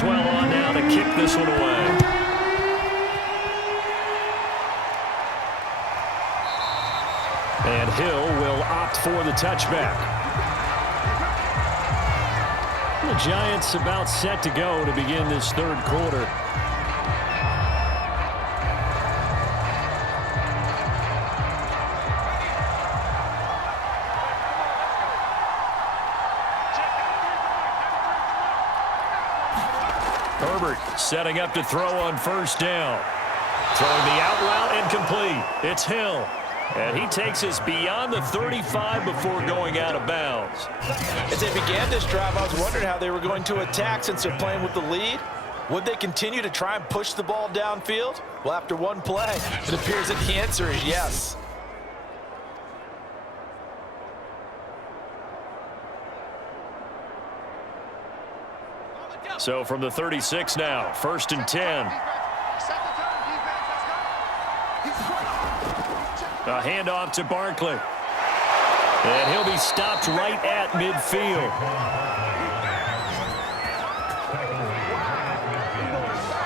Boswell on now to kick this one away. And Hill will opt for the touchback. The Giants about set to go to begin this third quarter. Herbert setting up to throw on first down. Throwing the out route and complete. It's Hill. And he takes us beyond the 35 before going out of bounds. As they began this drive, I was wondering how they were going to attack since they're playing with the lead. Would they continue to try and push the ball downfield? Well, after one play, it appears that the answer is yes. So from the 36 now, 1st and 10. A handoff to Barkley. And he'll be stopped right at midfield.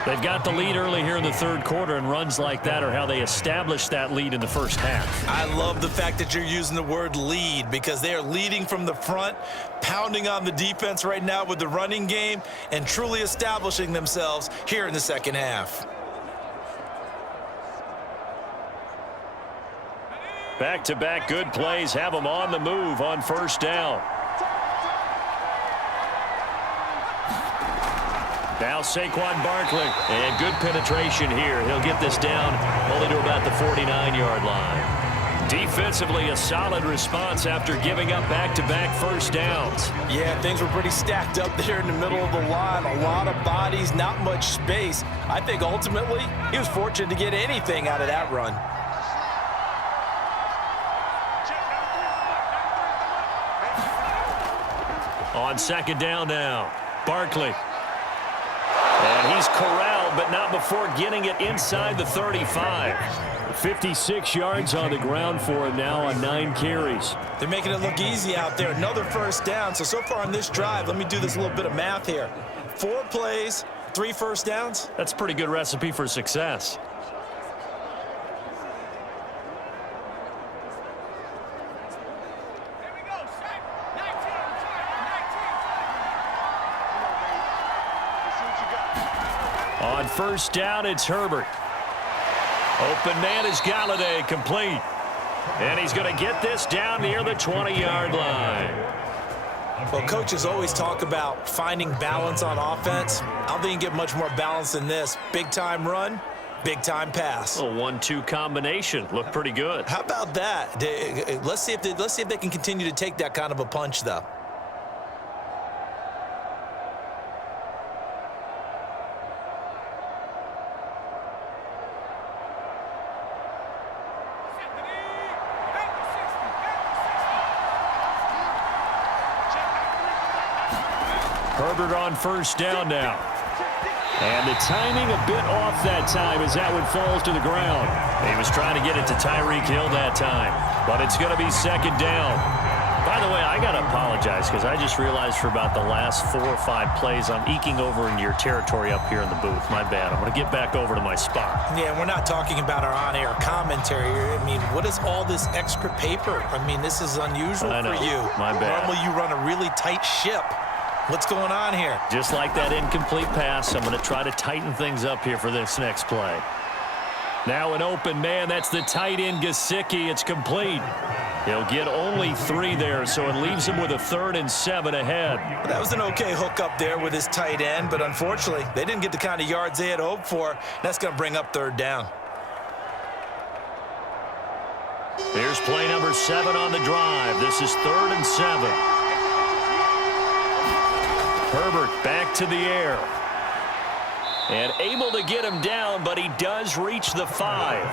They've got the lead early here in the third quarter, and runs like that are how they established that lead in the first half. I love the fact that you're using the word lead, because they are leading from the front, pounding on the defense right now with the running game, and truly establishing themselves here in the second half. Back-to-back good plays have them on the move on first down. Now Saquon Barkley, and good penetration here. He'll get this down only to about the 49-yard line. Defensively, a solid response after giving up back-to-back first downs. Yeah, things were pretty stacked up there in the middle of the line. A lot of bodies, not much space. I think ultimately he was fortunate to get anything out of that run. On second down now, Barkley. And he's corralled, but not before getting it inside the 35. 56 yards on the ground for him now on 9 carries. They're making it look easy out there. Another first down. So far on this drive, let me do this little bit of math here. 4 plays, 3 first downs. That's a pretty good recipe for success. On first down, it's Herbert. Open man is Galladay, complete. And he's going to get this down near the 20-yard line. Well, coaches always talk about finding balance on offense. I don't think you get much more balance than this. Big-time run, big-time pass. A 1-2 combination. Looked pretty good. How about that? Let's see if they can continue to take that kind of a punch, though. Herbert on first down now. And the timing a bit off that time as that one falls to the ground. He was trying to get it to Tyreek Hill that time, but it's going to be second down. By the way, I got to apologize because I just realized for about the last 4 or 5 plays I'm eking over into your territory up here in the booth. My bad. I'm going to get back over to my spot. Yeah, we're not talking about our on-air commentary. I mean, what is all this extra paper? I mean, this is unusual for you. My bad. Normally you run a really tight ship. What's going on here? Just like that incomplete pass, I'm going to try to tighten things up here for this next play. Now an open man. That's the tight end, Gesicki. It's complete. He'll get only 3 there, so it leaves him with a 3rd and 7 ahead. Well, that was an okay hook up there with his tight end, but unfortunately, they didn't get the kind of yards they had hoped for. That's going to bring up 3rd down. Here's play number 7 on the drive. This is 3rd and 7. Herbert back to the air. And able to get him down, but he does reach the 5.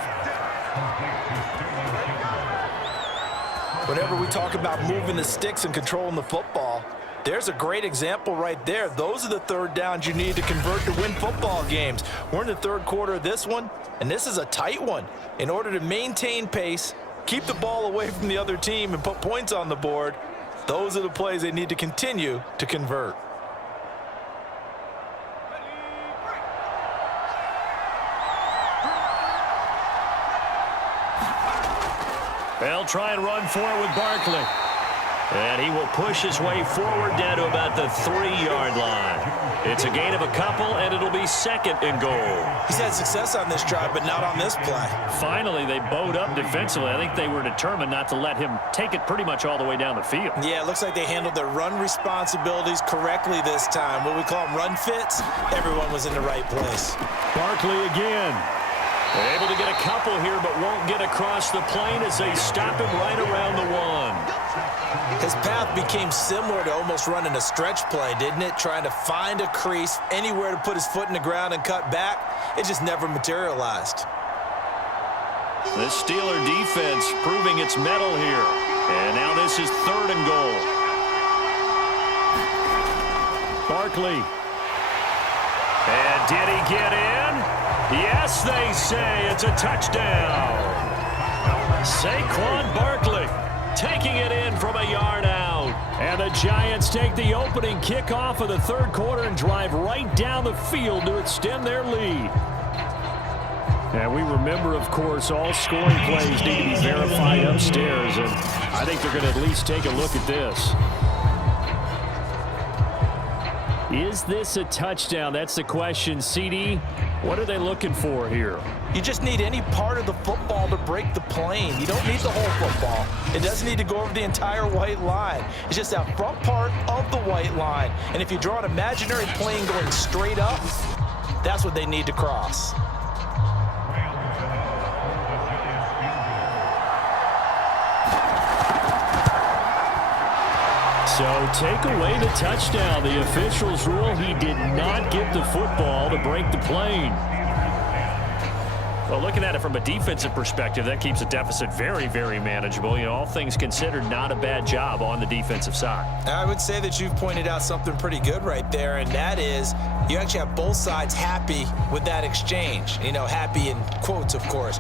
Whenever we talk about moving the sticks and controlling the football, there's a great example right there. Those are the 3rd downs you need to convert to win football games. We're in the 3rd quarter of this one, and this is a tight one. In order to maintain pace, keep the ball away from the other team, and put points on the board, those are the plays they need to continue to convert. They'll try and run for it with Barkley. And he will push his way forward down to about the 3-yard line. It's a gain of a couple, and it'll be second and goal. He's had success on this drive, but not on this play. Finally, they bowed up defensively. I think they were determined not to let him take it pretty much all the way down the field. Yeah, it looks like they handled their run responsibilities correctly this time. What we call them run fits, everyone was in the right place. Barkley again. They're able to get a couple here, but won't get across the plane as they stop him right around the 1. His path became similar to almost running a stretch play, didn't it? Trying to find a crease, anywhere to put his foot in the ground and cut back. It just never materialized. The Steeler defense proving its mettle here. And now this is third and goal. Barkley. And did he get in? Yes, they say it's a touchdown. Saquon Barkley taking it in from a yard out. And the Giants take the opening kickoff of the third quarter and drive right down the field to extend their lead. And we remember, of course, all scoring plays need to be verified upstairs. And I think they're going to at least take a look at this. Is this a touchdown? That's the question. CD, what are they looking for here? You just need any part of the football to break the plane. You don't need the whole football. It doesn't need to go over the entire white line. It's just that front part of the white line. And if you draw an imaginary plane going straight up, that's what they need to cross. So take away the touchdown. The officials rule he did not get the football to break the plane. Well, looking at it from a defensive perspective, that keeps the deficit very, very manageable. You know, all things considered, not a bad job on the defensive side. I would say that you've pointed out something pretty good right there, and that is you actually have both sides happy with that exchange. You know, happy in quotes, of course.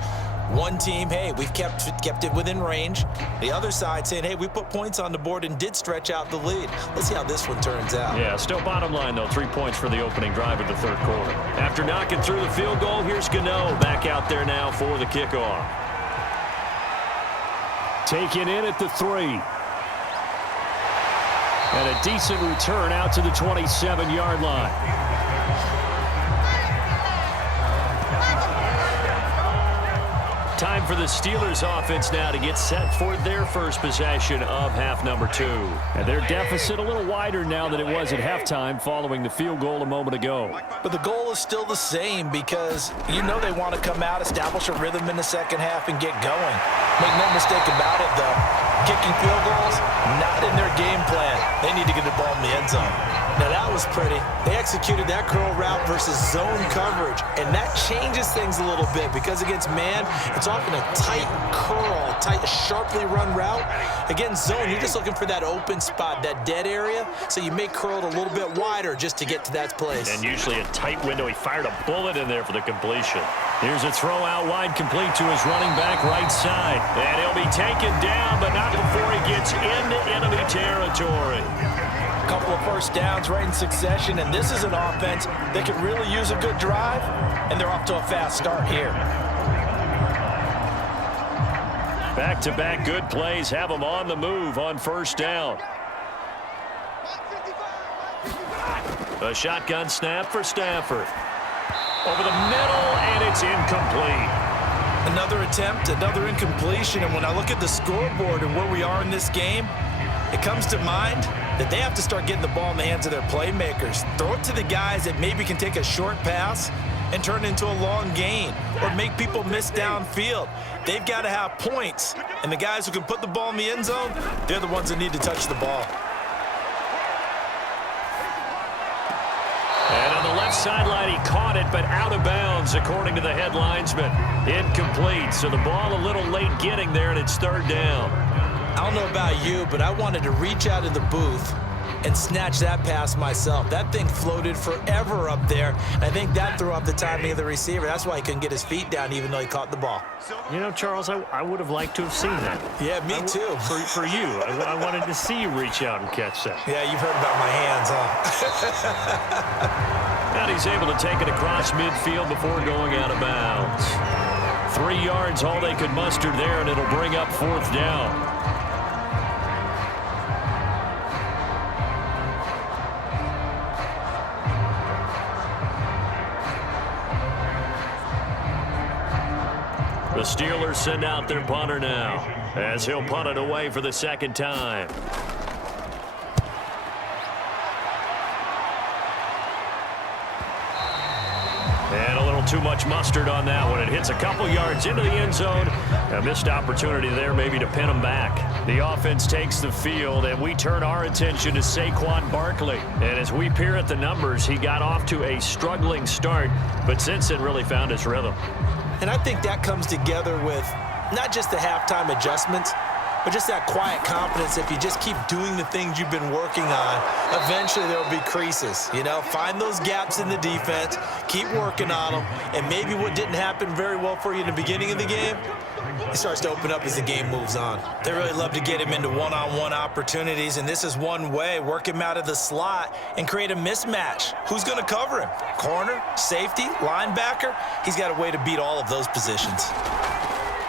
One team, hey, we've kept it within range. The other side saying, hey, we put points on the board and did stretch out the lead. Let's see how this one turns out. Yeah, still bottom line, though, 3 points for the opening drive of the third quarter. After knocking through the field goal, here's Gano back out there now for the kickoff. Taken in at the 3. And a decent return out to the 27-yard line. Time for the Steelers offense now to get set for their first possession of half number 2. And their deficit a little wider now than it was at halftime following the field goal a moment ago. But the goal is still the same because you know they want to come out, establish a rhythm in the second half, and get going. Make no mistake about it, though. Kicking field goals, not in their game plan. They need to get the ball in the end zone. Now, that was pretty. They executed that curl route versus zone coverage, and that changes things a little bit because against man, it's often a tight curl, tight, sharply run route. Against zone, you're just looking for that open spot, that dead area, so you may curl it a little bit wider just to get to that place. And usually a tight window. He fired a bullet in there for the completion. Here's a throw out wide, complete to his running back right side. And he'll be taken down, but not before he gets into enemy territory. Couple of first downs right in succession, and this is an offense that can really use a good drive, and they're off to a fast start here. Back-to-back good plays have them on the move on first down. A shotgun snap for Stafford. Over the middle, and it's incomplete. Another attempt, another incompletion, and when I look at the scoreboard and where we are in this game, it comes to mind that they have to start getting the ball in the hands of their playmakers. Throw it to the guys that maybe can take a short pass and turn it into a long gain or make people miss downfield. They've got to have points, and the guys who can put the ball in the end zone, they're the ones that need to touch the ball. And on the left sideline, he caught it, but out of bounds, according to the head linesman. Incomplete, so the ball a little late getting there, and it's third down. I don't know about you, but I wanted to reach out in the booth and snatch that pass myself. That thing floated forever up there, and I think that threw off the timing of the receiver. That's why he couldn't get his feet down even though he caught the ball. You know, Charles, I would have liked to have seen that. Yeah, me too. For you. I wanted to see you reach out and catch that. Yeah, you've heard about my hands, huh? And he's able to take it across midfield before going out of bounds. 3 yards, all they could muster there, and it'll bring up 4th down. The Steelers send out their punter now, as he'll punt it away for the 2nd time. And a little too much mustard on that one. It hits a couple yards into the end zone. A missed opportunity there maybe to pin them back. The offense takes the field, and we turn our attention to Saquon Barkley. And as we peer at the numbers, he got off to a struggling start, but since then really found his rhythm. And I think that comes together with not just the halftime adjustments, but just that quiet confidence. If you just keep doing the things you've been working on, eventually there'll be creases. You know, find those gaps in the defense, keep working on them, and maybe what didn't happen very well for you in the beginning of the game, it starts to open up as the game moves on. They really love to get him into one-on-one opportunities, and this is one way. Work him out of the slot and create a mismatch. Who's going to cover him? Corner, safety, linebacker? He's got a way to beat all of those positions.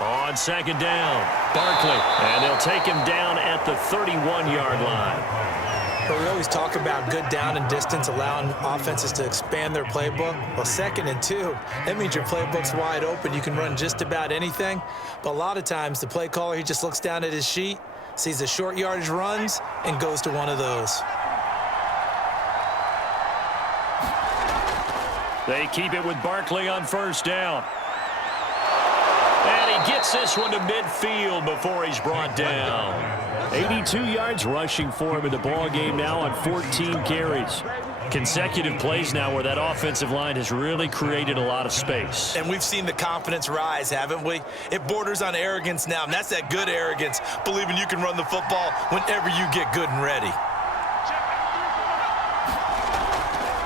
On 2nd down, Barkley, and they'll take him down at the 31-yard line. But we always talk about good down and distance, allowing offenses to expand their playbook. Well, 2nd and 2, that means your playbook's wide open. You can run just about anything. But a lot of times, the play caller, he just looks down at his sheet, sees the short yardage runs, and goes to one of those. They keep it with Barkley on 1st down. And he gets this one to midfield before he's brought down. 82 yards rushing for him in the ball game now on 14 carries. Consecutive plays now where that offensive line has really created a lot of space. And we've seen the confidence rise, haven't we? It borders on arrogance now, and that's that good arrogance, believing you can run the football whenever you get good and ready.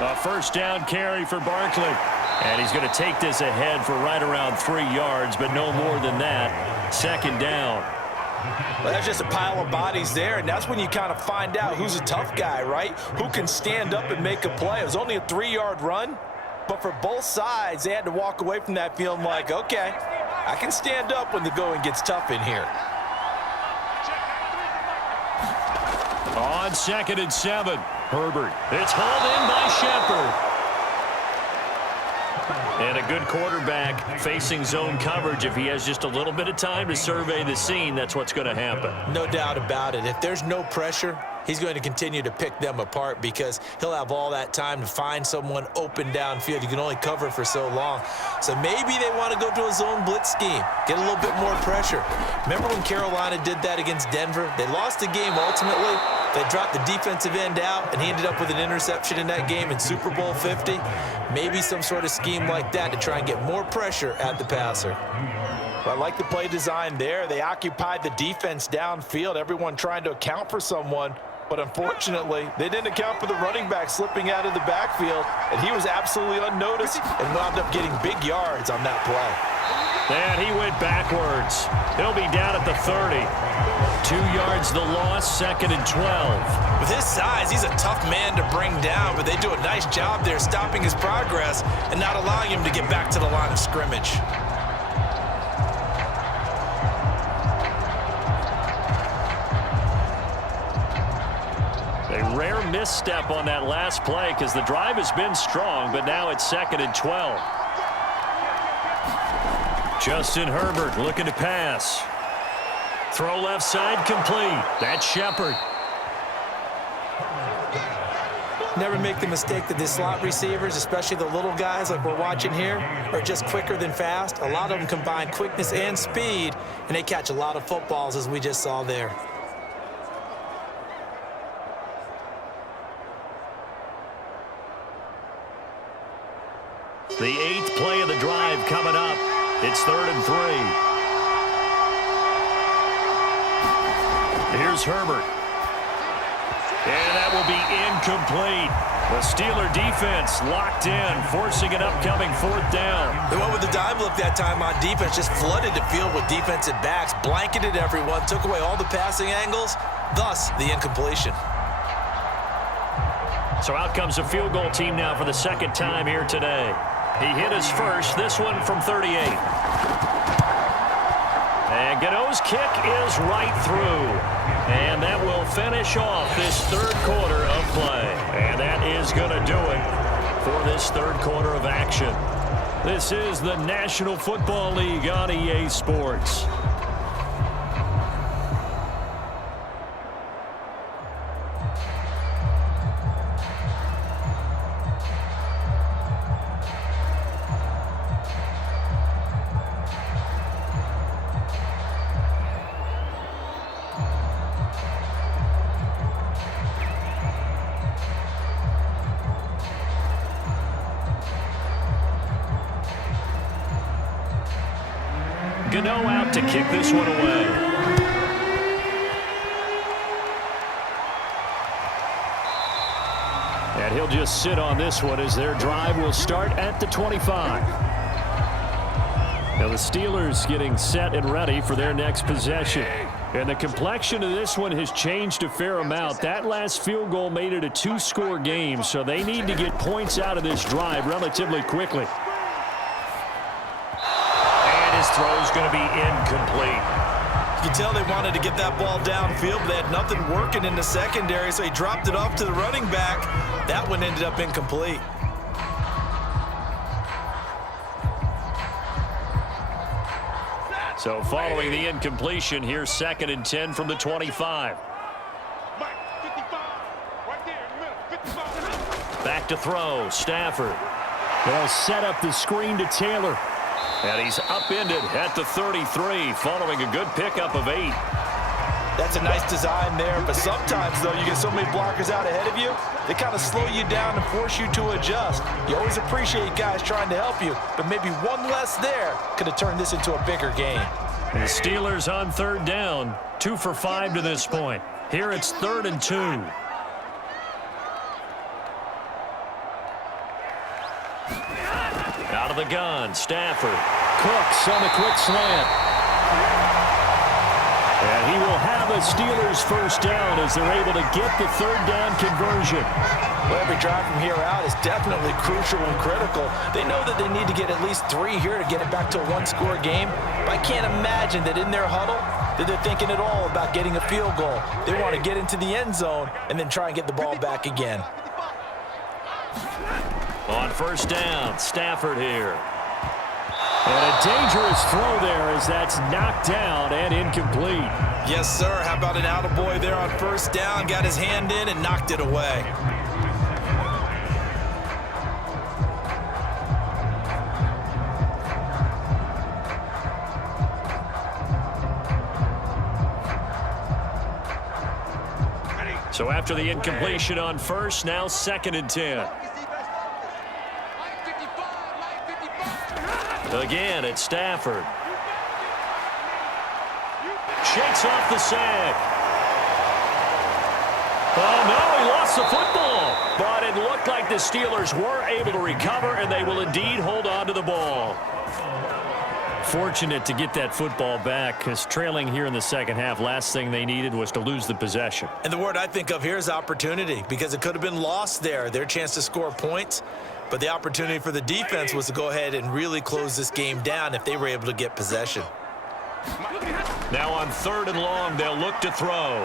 A 1st down carry for Barkley. And he's going to take this ahead for right around 3 yards, but no more than that. 2nd down. Well, that's just a pile of bodies there, and that's when you kind of find out who's a tough guy, right? Who can stand up and make a play. It was only a 3-yard run, but for both sides, they had to walk away from that feeling like, okay, I can stand up when the going gets tough in here. On 2nd and 7, Herbert. It's hauled in by Shepard. And a good quarterback facing zone coverage. If he has just a little bit of time to survey the scene, that's what's going to happen. No doubt about it. If there's no pressure, he's going to continue to pick them apart because he'll have all that time to find someone open downfield. You can only cover for so long. So maybe they want to go to a zone blitz scheme, get a little bit more pressure. Remember when Carolina did that against Denver? They lost the game ultimately. They dropped the defensive end out, and he ended up with an interception in that game in Super Bowl 50. Maybe some sort of scheme like that to try and get more pressure at the passer. Well, I like the play design there. They occupied the defense downfield, everyone trying to account for someone. But unfortunately, they didn't account for the running back slipping out of the backfield, and he was absolutely unnoticed and wound up getting big yards on that play. And he went backwards. He'll be down at the 30. 2 yards the loss, 2nd and 12. With his size, he's a tough man to bring down, but they do a nice job there stopping his progress and not allowing him to get back to the line of scrimmage. A rare misstep on that last play because the drive has been strong, but now it's 2nd and 12. Justin Herbert looking to pass. Throw left side complete. That's Shepard. Never make the mistake that the slot receivers, especially the little guys like we're watching here, are just quicker than fast. A lot of them combine quickness and speed, and they catch a lot of footballs as we just saw there. The 8th play of the drive coming up. It's 3rd and 3. Here's Herbert. And that will be incomplete. The Steeler defense locked in, forcing an upcoming 4th down. They went with the dime look that time on defense, just flooded the field with defensive backs, blanketed everyone, took away all the passing angles, thus the incompletion. So out comes a field goal team now for the 2nd time here today. He hit his first, this one from 38. And Gano's kick is right through. And that will finish off this third quarter of play. And that is going to do it for this third quarter of action. This is the National Football League on EA Sports. Gano out to kick this one away. And he'll just sit on this one as their drive will start at the 25. Now the Steelers getting set and ready for their next possession. And the complexion of this one has changed a fair amount. That last field goal made it a two-score game, so they need to get points out of this drive relatively quickly. His throw is going to be incomplete. You can tell they wanted to get that ball downfield, but they had nothing working in the secondary, so he dropped it off to the running back. That one ended up incomplete. So following the incompletion, here's 2nd and 10 from the 25. Back to throw, Stafford. They'll set up the screen to Taylor. And he's upended at the 33 following a good pickup of 8. That's a nice design there, but sometimes, though, you get so many blockers out ahead of you, they kind of slow you down and force you to adjust. You always appreciate guys trying to help you, but maybe one less there could have turned this into a bigger game. And the Steelers on 3rd down, 2 for 5 to this point. Here it's 3rd and 2. Out of the gun, Stafford. Cooks on the quick slant. And he will have a Steelers first down as they're able to get the 3rd down conversion. Well, every drive from here out is definitely crucial and critical. They know that they need to get at least 3 here to get it back to a one-score game. But I can't imagine that in their huddle that they're thinking at all about getting a field goal. They want to get into the end zone and then try and get the ball back again. On 1st down, Stafford here. And a dangerous throw there as that's knocked down and incomplete. Yes, sir. How about an attaboy there on 1st down? Got his hand in and knocked it away. So after the incompletion on 1st, now 2nd and 10. Again, it's Stafford. Shakes off the sack. Oh, no, he lost the football. But it looked like the Steelers were able to recover, and they will indeed hold on to the ball. Fortunate to get that football back, because trailing here in the second half, last thing they needed was to lose the possession. And the word I think of here is opportunity, because it could have been lost there. Their chance to score points. But the opportunity for the defense was to go ahead and really close this game down if they were able to get possession. Now on 3rd and long, they'll look to throw.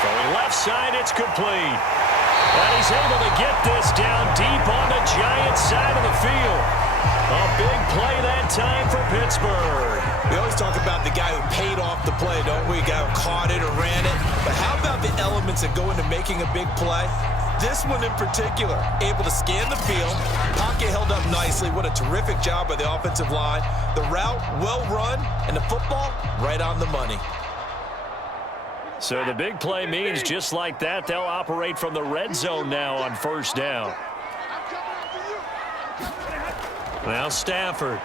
Throwing left side, it's complete. And he's able to get this down deep on the Giants side of the field. A big play that time for Pittsburgh. We always talk about the guy who paid off the play, don't we? Guy who caught it or ran it. But how about the elements that go into making a big play? This one in particular, able to scan the field. Pocket held up nicely. What a terrific job by the offensive line. The route, well run, and the football, right on the money. So the big play means just like that, they'll operate from the red zone now on 1st down. Now Stafford.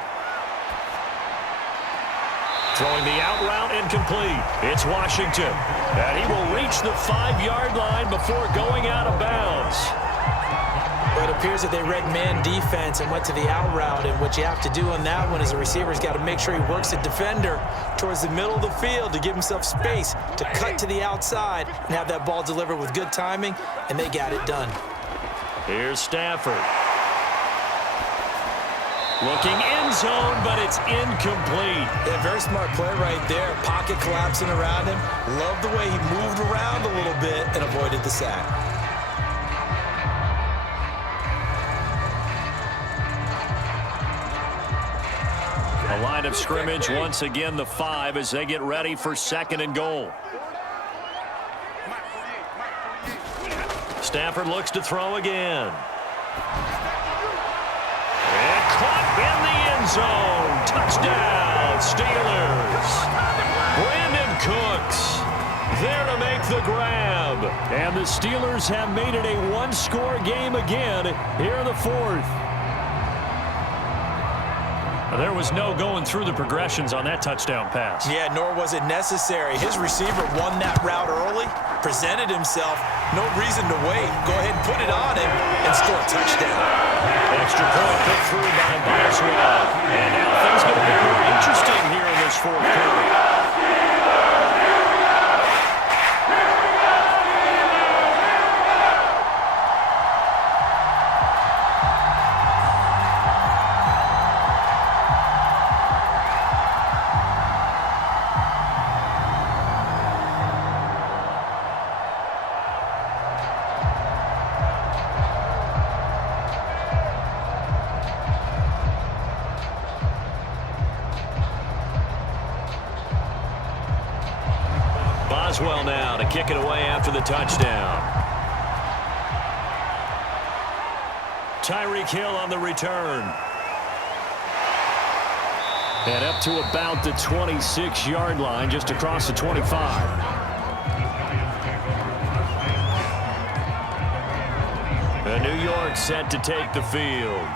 Throwing the out route incomplete. It's Washington. And he will reach the 5-yard line before going out of bounds. Well, it appears that they read man defense and went to the out route, and what you have to do on that one is the receiver's got to make sure he works the defender towards the middle of the field to give himself space to cut to the outside and have that ball delivered with good timing, and they got it done. Here's Stafford. Looking end zone, but it's incomplete. Yeah, very smart play right there. Pocket collapsing around him. Love the way he moved around a little bit and avoided the sack. A line of scrimmage, once again the 5 as they get ready for 2nd and goal. Stafford looks to throw again. And caught in the end zone. Touchdown, Steelers. Brandon Cooks there to make the grab. And the Steelers have made it a one-score game again here in the 4th. There was no going through the progressions on that touchdown pass. Yeah, nor was it necessary. His receiver won that route early, presented himself. No reason to wait. Go ahead and put it on him and score a touchdown. Extra point put through by Boswell. And now things going to be more interesting here in this 4th quarter. Boswell now to kick it away after the touchdown. Tyreek Hill on the return. And up to about the 26-yard line, just across the 25. New York set to take the field.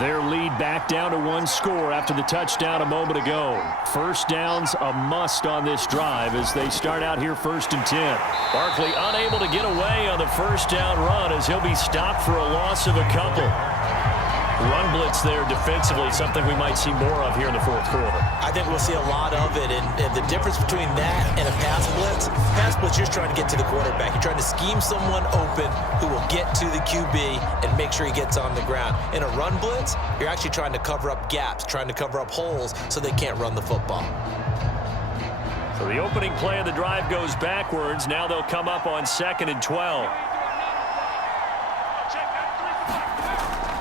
Their lead back down to 1 score after the touchdown a moment ago. First down's a must on this drive as they start out here 1st and 10. Barkley unable to get away on the first down run as he'll be stopped for a loss of a couple. Run blitz there defensively, something we might see more of here in the 4th quarter. I think we'll see a lot of it, and the difference between that and a pass blitz, you're just trying to get to the quarterback. You're trying to scheme someone open who will get to the QB and make sure he gets on the ground. In a run blitz, you're actually trying to cover up gaps, trying to cover up holes so they can't run the football. So the opening play of the drive goes backwards. Now they'll come up on 2nd and 12.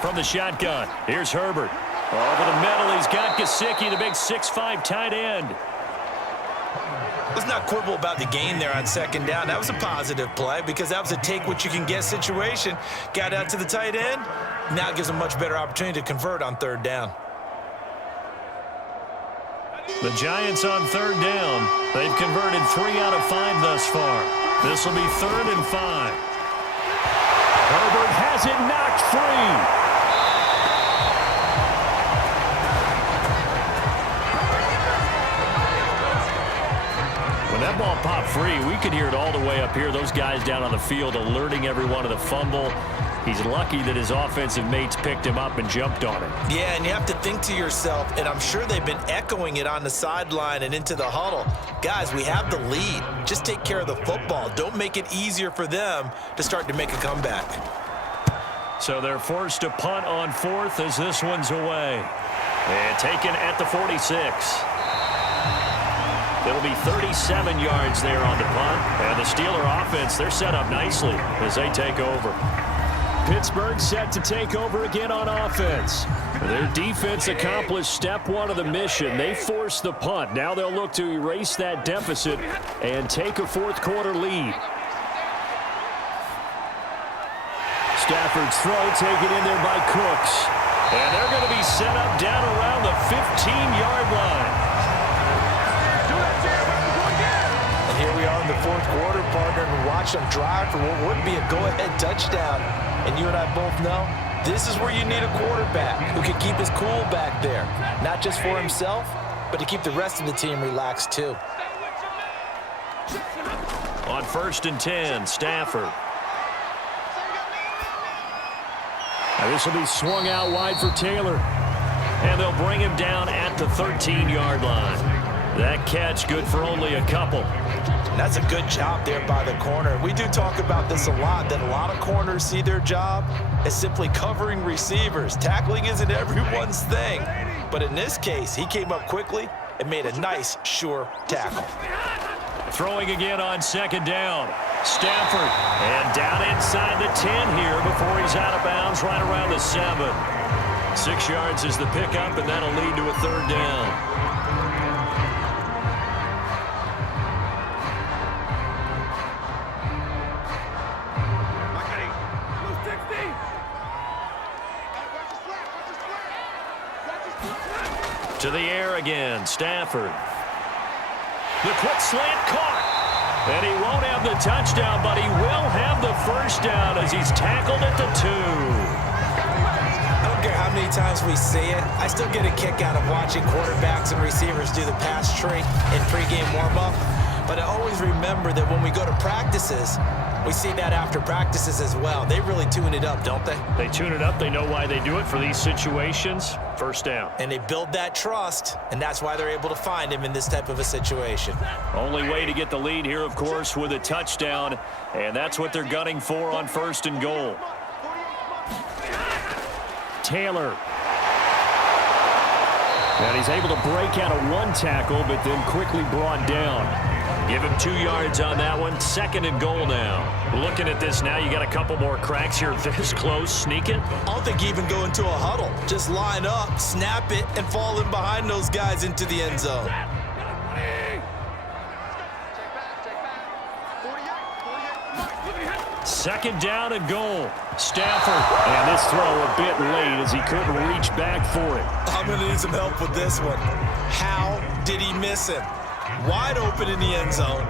From the shotgun, here's Herbert. Over the middle, he's got Gesicki, the big 6'5" tight end. Let's not quibble about the gain there on 2nd down. That was a positive play because that was a take-what-you-can-get situation. Got out to the tight end. Now it gives them a much better opportunity to convert on 3rd down. The Giants on 3rd down. They've converted 3 out of 5 thus far. This will be 3rd and 5. Herbert has it knocked free. When that ball popped free, we could hear it all the way up here. Those guys down on the field alerting everyone of the fumble. He's lucky that his offensive mates picked him up and jumped on him. Yeah, and you have to think to yourself, and I'm sure they've been echoing it on the sideline and into the huddle. Guys, we have the lead. Just take care of the football. Don't make it easier for them to start to make a comeback. So they're forced to punt on 4th as this one's away. And taken at the 46. It'll be 37 yards there on the punt. And the Steeler offense, they're set up nicely as they take over. Pittsburgh set to take over again on offense. Their defense accomplished step 1 of the mission. They forced the punt. Now they'll look to erase that deficit and take a 4th quarter lead. Stafford's throw taken in there by Cooks. And they're going to be set up down around the 15-yard line. And here we are in the 4th quarter, partner, and watch them drive for what would be a go-ahead touchdown. And you and I both know this is where you need a quarterback who can keep his cool back there. Not just for himself, but to keep the rest of the team relaxed too. On 1st and 10, Stafford. Now this will be swung out wide for Taylor. And they'll bring him down at the 13-yard line. That catch good for only a couple. That's a good job there by the corner. We do talk about this a lot, that a lot of corners see their job as simply covering receivers. Tackling isn't everyone's thing. But in this case, he came up quickly and made a nice, sure tackle. Throwing again on second down. Stafford, and down inside the 10 here before he's out of bounds right around the 7. 6 yards is the pickup, and that'll lead to a third down. To the air again, Stafford. The quick slant caught. And he won't have the touchdown, but he will have the first down as he's tackled at the 2. I don't care how many times we see it. I still get a kick out of watching quarterbacks and receivers do the pass tree in pregame warm-up. But I always remember that when we go to practices, we see that after practices as well. They really tune it up, don't they? They tune it up. They know why they do it for these situations. First down. And they build that trust, and that's why they're able to find him in this type of a situation. Only way to get the lead here, of course, with a touchdown. And that's what they're gunning for on 1st and goal. Taylor. And he's able to break out of 1 tackle, but then quickly brought down. Give him 2 yards on that one. 2nd and goal now. Looking at this now, you got a couple more cracks here this close. Sneak it. I don't think even go into a huddle. Just line up, snap it, and fall in behind those guys into the end zone. Second down and goal. Stafford. And this throw a bit late as he couldn't reach back for it. I'm going to need some help with this one. How did he miss him? Wide open in the end zone.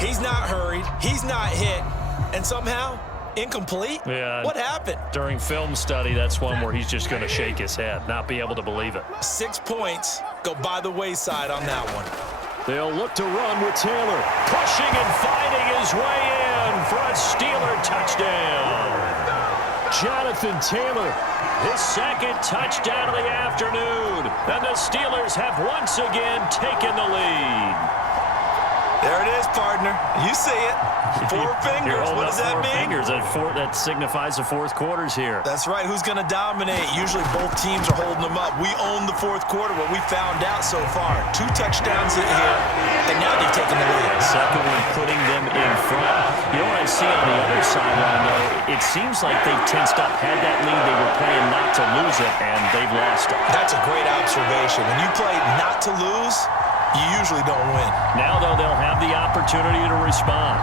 He's not hurried. He's not hit. And somehow, incomplete? Yeah. What happened? During film study, that's one where he's just going to shake his head, not be able to believe it. 6 points go by the wayside on that one. They'll look to run with Taylor. Pushing and fighting his way in for a Steeler touchdown. Jonathan Taylor, his 2nd touchdown of the afternoon. And the Steelers have once again taken the lead. There it is, partner. You see it. 4 fingers. What does that mean? Fingers. That signifies the 4th quarter's here. That's right. Who's going to dominate? Usually both teams are holding them up. We own the 4th quarter, what we found out so far. 2 touchdowns here, and now they've taken the lead. Second one putting them in front. You know what I see on the other sideline, though? It seems like they've tensed up, had that lead. They were playing not to lose it, and they've lost it. That's a great observation. When you play not to lose, you usually don't win. Now, though, they'll have the opportunity to respond.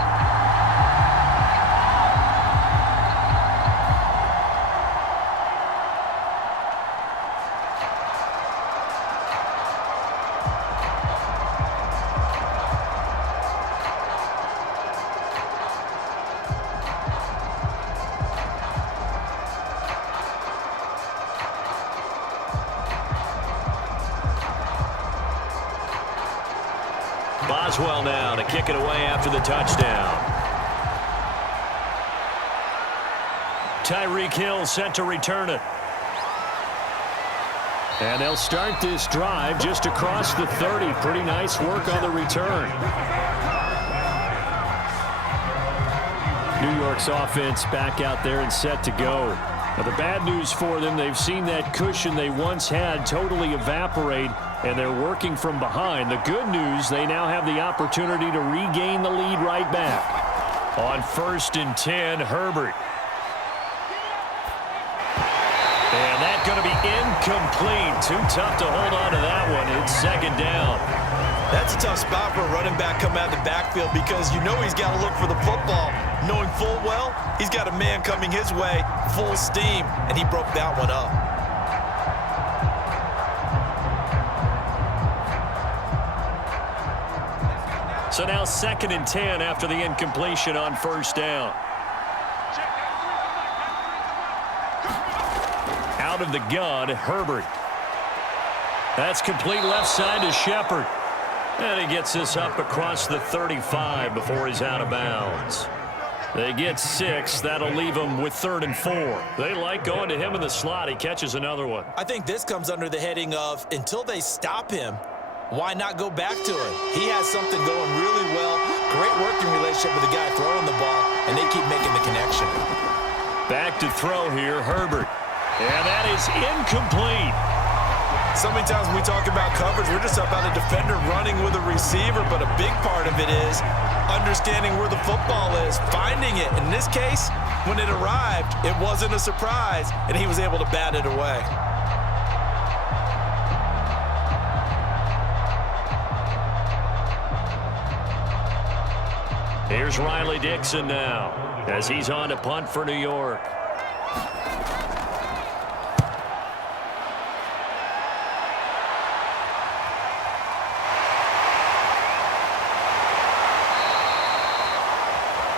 Boswell now to kick it away after the touchdown. Tyreek Hill set to return it. And they'll start this drive just across the 30. Pretty nice work on the return. New York's offense back out there and set to go. Now, the bad news for them, they've seen that cushion they once had totally evaporate, and they're working from behind. The good news, they now have the opportunity to regain the lead right back. On 1st and 10, Herbert. And that's going to be incomplete. Too tough to hold on to that one. It's 2nd down. That's a tough spot for a running back coming out of the backfield because you know he's got to look for the football, knowing full well he's got a man coming his way, full steam, and he broke that one up. So now 2nd and 10 after the incompletion on 1st down. Out of the gun, Herbert. That's complete left side to Shepard. And he gets this up across the 35 before he's out of bounds. They get 6. That'll leave them with 3rd and 4. They like going to him in the slot. He catches another one. I think this comes under the heading of until they stop him, why not go back to it? He has something going really well. Great working relationship with the guy throwing the ball, and they keep making the connection. Back to throw here, Herbert. And that is incomplete. So many times when we talk about coverage, we're just about a defender running with a receiver, but a big part of it is understanding where the football is, finding it. In this case, when it arrived, it wasn't a surprise, and he was able to bat it away. Here's Riley Dixon now as he's on to punt for New York.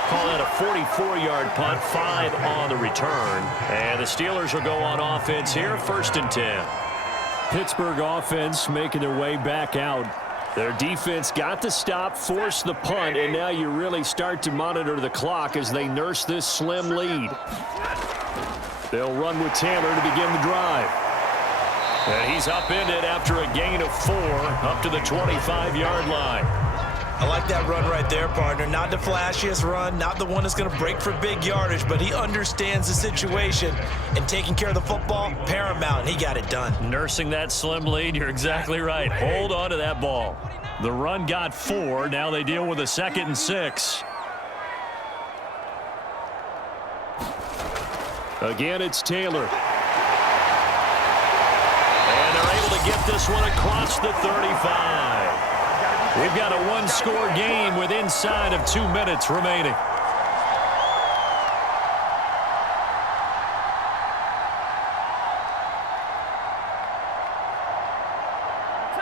Call that a 44-yard punt, 5 on the return. And the Steelers will go on offense here, 1st and 10. Pittsburgh offense making their way back out. Their defense got the stop, forced the punt, and now you really start to monitor the clock as they nurse this slim lead. They'll run with Taylor to begin the drive. And he's upended after a gain of 4 up to the 25-yard line. I like that run right there, partner. Not the flashiest run, not the one that's going to break for big yardage, but he understands the situation, and taking care of the football, paramount, and he got it done. Nursing that slim lead, you're exactly right. Hold on to that ball. The run got 4. Now they deal with a 2nd and 6. Again, it's Taylor. And they're able to get this one across the 35. We've got a one-score game with inside of 2 minutes remaining.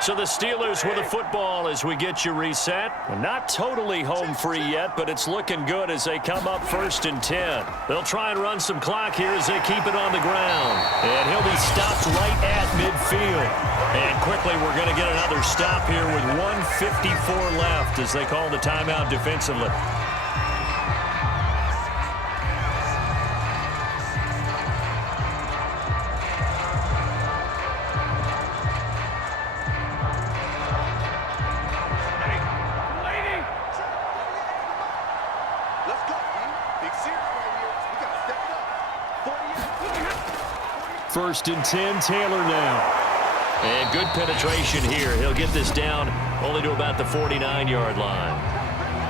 So the Steelers with the football as we get you reset. Not totally home free yet, but it's looking good as they come up 1st and 10. They'll try and run some clock here as they keep it on the ground. And he'll be stopped right at midfield. And quickly we're going to get another stop here with 1:54 left as they call the timeout defensively. First and 10, Taylor now. And good penetration here. He'll get this down only to about the 49-yard line.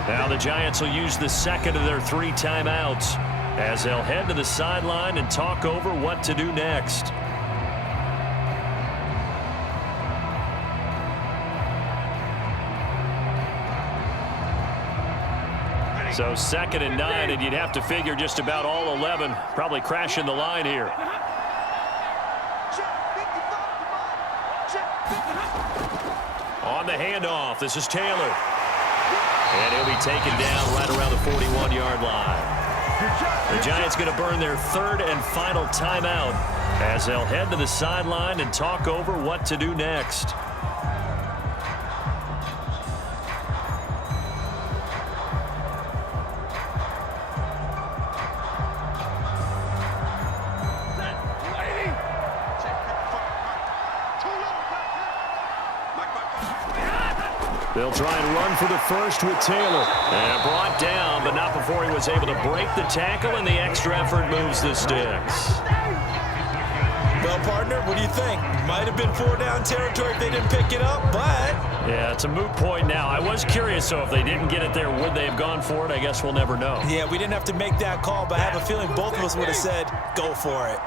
Now the Giants will use the second of their 3 timeouts as they'll head to the sideline and talk over what to do next. So 2nd and 9, and you'd have to figure just about all 11 probably crashing the line here. On the handoff, this is Taylor. And he'll be taken down right around the 41-yard line. The Giants going to burn their 3rd and final timeout as they'll head to the sideline and talk over what to do next. They'll try and run for the first with Taylor. And brought down, but not before he was able to break the tackle, and the extra effort moves the sticks. Well, partner, what do you think? Might have been 4 down territory if they didn't pick it up, but... Yeah, it's a moot point now. I was curious, so if they didn't get it there, would they have gone for it? I guess we'll never know. Yeah, we didn't have to make that call, but I have a feeling both of us would have said, go for it.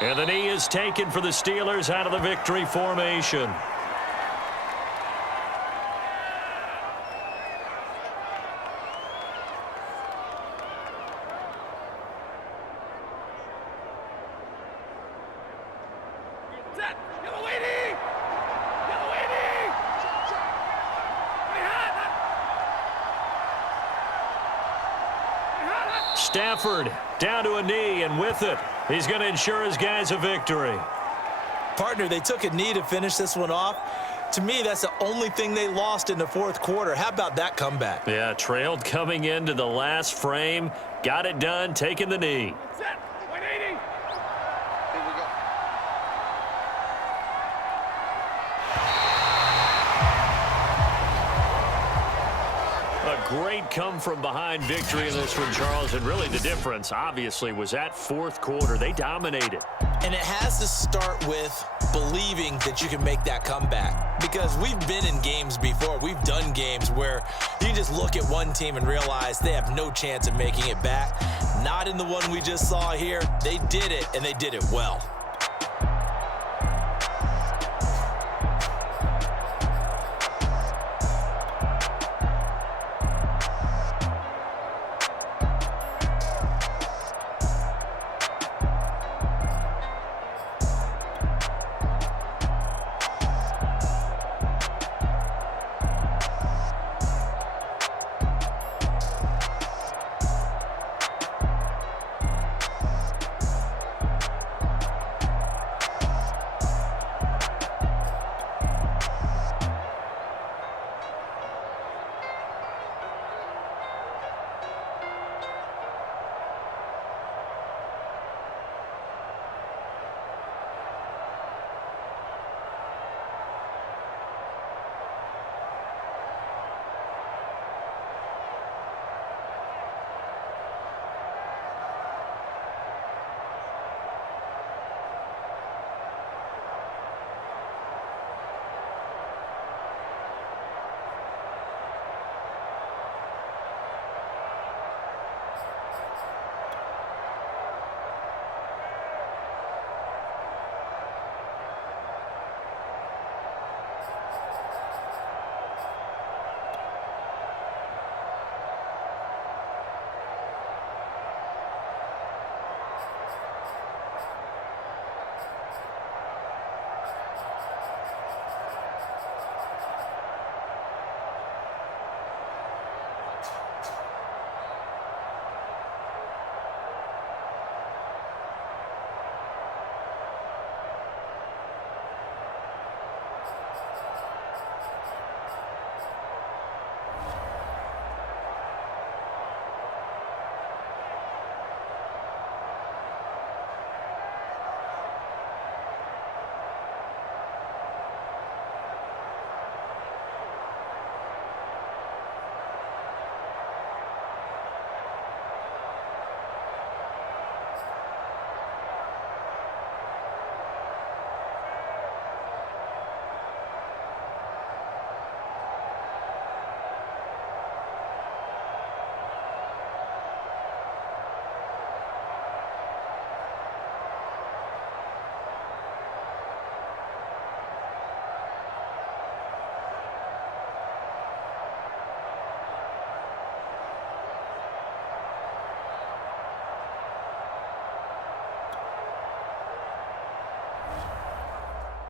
And the knee is taken for the Steelers out of the victory formation. Stafford down to a knee, and with it, he's going to ensure his guys a victory. Partner, they took a knee to finish this one off. To me, that's the only thing they lost in the 4th quarter. How about that comeback? Yeah, trailed coming into the last frame, got it done, taking the knee. great come-from-behind victory in this one, Charles. And really the difference, obviously, was that fourth quarter. They dominated. And it has to start with believing that you can make that comeback. Because we've been in games before. We've done games where you just look at one team and realize they have no chance of making it back. Not in the one we just saw here. They did it, and they did it well.